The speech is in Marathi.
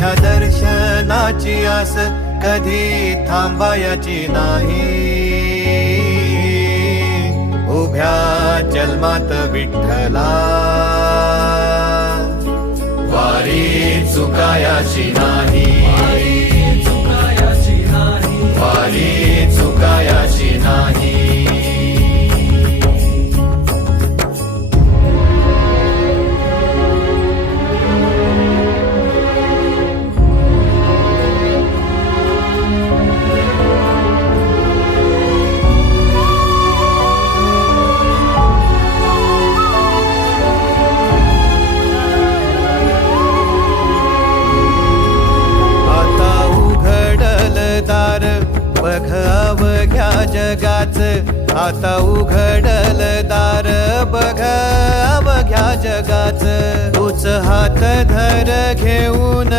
तुझ्या दर्शनाची आस कधी थांबायची नाही. उभ्या जन्मात विठ्ठला वारी चुकायाची नाही. वारी चुकायाची नाही. बघ अवघ्या जगाच, आता उघडल दार बघ अवघ्या जगाच. तूच हात धर घेऊन